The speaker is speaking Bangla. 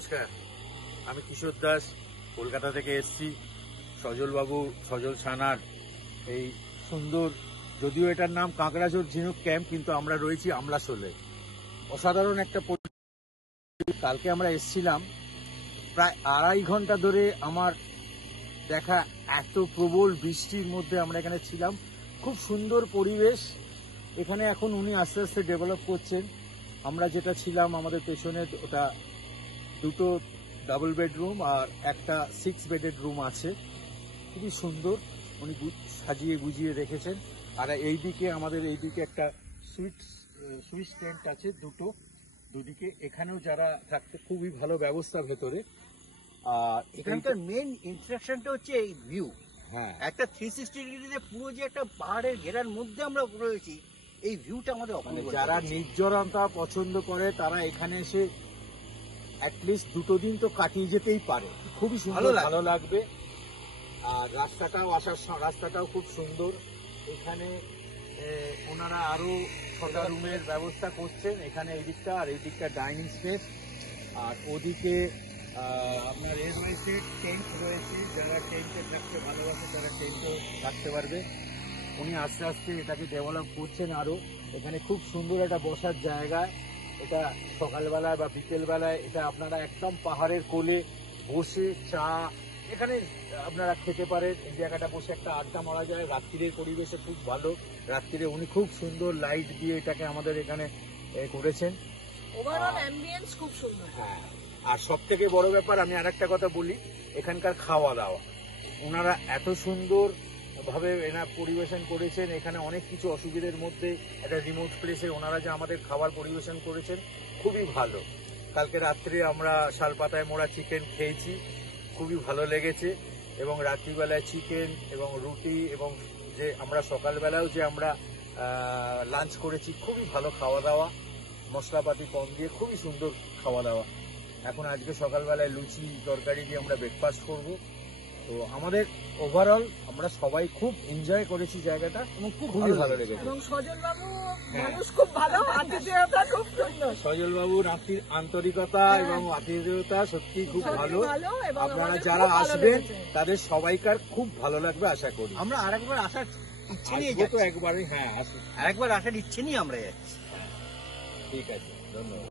নমস্কার, আমি কিশোর দাস কলকাতা থেকে এসেছি। সজল ছানার এই সুন্দর, যদিও এটার নাম কাঁকড়াঝোড় ঝিনুক ক্যাম্প, কিন্তু আমরা রয়েছি আমলাশোলে। অসাধারণ একটা কালকে আমরা এসেছিলাম, প্রায় 2.5 ঘন্টা ধরে আমার দেখা এত প্রবল বৃষ্টির মধ্যে আমরা এখানে ছিলাম। খুব সুন্দর পরিবেশ এখানে। এখন উনি আস্তে আস্তে ডেভেলপ করছেন। আমরা যেটা ছিলাম আমাদের পেছনে, ওটা 2টো ডাবল বেডরুম আর একটা 6 বেডেড রুম আছে। খুবই সুন্দর উনি সাজিয়ে গুজিয়ে রেখেছেন। আর এইদিকে আমাদের এইদিকে একটা সুইচ টেন্ট আছে দুদিকে। এখানেও যারা থাকতে খুবই ভালো ব্যবস্থা ভেতরে। আর এখানকার মেইন ইন্টারেকশনটা হচ্ছে এই ভিউ। হ্যাঁ, একটা 360 ডিগ্রিতে পুরো যে একটা পাহাড়ের ঘেরার মধ্যে আমরা রয়েছি, এই ভিউটা আমাদের অপূর্ব। যারা নির্জনতা পছন্দ করে তারা এখানে এসে অ্যাটলিস্ট 2 দিন তো কাটিয়ে যেতেই পারে। খুবই সুন্দর, ভালো লাগবে। আর রাস্তাটাও খুব সুন্দর। এখানে ওনারা আরো 6টা রুমের ব্যবস্থা করছেন। এখানে এই দিকটা আর এই দিকটা ডাইনিং স্পেস। আর ওদিকে আপনার রয়েছে টেন্ট রয়েছে। যারা টেন্টে থাকতে ভালোবাসে তারা টেন্টও থাকতে পারবে। উনি আস্তে আস্তে এটাকে ডেভেলপ করছেন আরো। এখানে খুব সুন্দর একটা বসার জায়গা। এটা সকালবেলায় বা বিকেলবেলায় এটা আপনারা একদম পাহাড়ের কোলে বসে চা এখানে আপনারা খেতে পারেন। এই জায়গাটা বসে একটা আড্ডা মারা যায়। রাত্রিরের পরিবেশে খুব ভালো। রাত্রিরে উনি খুব সুন্দর লাইট দিয়ে এটাকে আমাদের এখানে করেছেন। ওভারঅল অ্যাম্বিয়েন্স খুব সুন্দর। হ্যাঁ, আর সব থেকে বড় ব্যাপার, আমি আরেকটা কথা বলি, এখানকার খাওয়া দাওয়া ওনারা এত সুন্দর ভাবে পরিবেশন করেছেন। এখানে অনেক কিছু অসুবিধার মধ্যে একটা রিমোট প্লেসে ওনারা যে আমাদের খাবার পরিবেশন করেছেন খুবই ভালো। কালকে রাত্রে আমরা শালপাতায় মোড়া চিকেন খেয়েছি, খুবই ভালো লেগেছে। এবং রাত্রিবেলায় চিকেন এবং রুটি, এবং যে আমরা সকালবেলাও যে আমরা লাঞ্চ করেছি, খুবই ভালো খাওয়া দাওয়া, মশলাপাতি কম দিয়ে খুবই সুন্দর খাওয়া দাওয়া। এখন আজকে সকালবেলায় লুচি তরকারি দিয়ে আমরা ব্রেকফাস্ট করবো। তো আমাদের ওভারঅল আমরা সবাই খুব এনজয় করেছি জায়গাটা এবং খুবই ভালো লেগেছে। এবং সজলবাবু মানুষ খুব ভালো, আতিথেয়তা খুব সুন্দর। সজলবাবুর আন্তরিকতা এবং আতিথেয়তা সত্যি খুব ভালো। আপনারা যারা আসবেন তাদের সবাইকার খুব ভালো লাগবে আশা করি। আমরা আরেকবার আসার ইচ্ছে নিয়ে তো একবারই। হ্যাঁ, আসুন, আরেকবার আসার ইচ্ছে নিয়ে আমরা যাচ্ছি। ঠিক আছে, ধন্যবাদ।